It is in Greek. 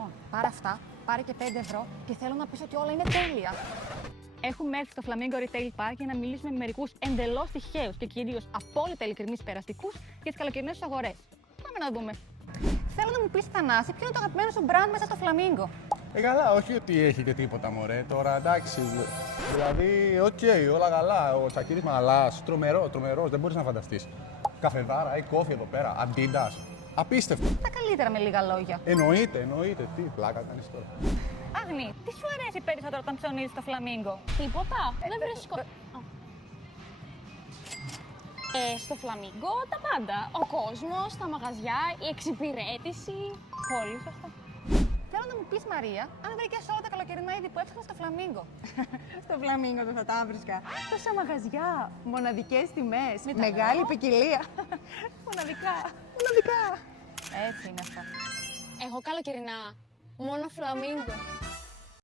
Λοιπόν, πάρε αυτά, πάρε και 5 ευρώ και θέλω να πεις ότι όλα είναι τέλεια. Έχουμε έρθει στο Flamingo Retail Park για να μιλήσουμε με μερικούς εντελώς τυχαίους και κυρίως απόλυτα ειλικρινείς περαστικούς για τις καλοκαιρινές τους αγορές. Πάμε να δούμε. Θέλω να μου πεις, Θανάση, ποιο είναι το αγαπημένο σου brand μέσα στο Flamingo. Καλά, όχι ότι έχει και τίποτα μωρέ. Τώρα εντάξει. Δηλαδή, οκ, όλα καλά. Ο Τσακίρης Μαλάς, τρομερός, δεν μπορείς να φανταστείς. Καφεδάρα ή κόφι εδώ πέρα, Αντίντας. Απίστευτο. Τα καλύτερα με λίγα λόγια. Εννοείται. Τι πλάκα κάνεις τώρα. Άγνη, τι σου αρέσει περισσότερο όταν ψωνίζεις στο Flamingo. Τίποτα. Δεν βρίσκω. Στο Φλαμίγκο τα πάντα. Ο κόσμος, τα μαγαζιά, η εξυπηρέτηση. Πολύ σωστά. Θέλω να μου πεις, Μαρία, αν βρήκες όλα τα καλοκαιρινά είδη που έψαχνα στο Flamingo. Στο Flamingo δεν θα τα βρίσκα. Τόσα μαγαζιά, μοναδικές τιμές, μεγάλη ποικιλία. Μοναδικά. Έτσι είναι αυτά. Εγώ καλοκαιρινά. Μόνο Φλαμίγκο.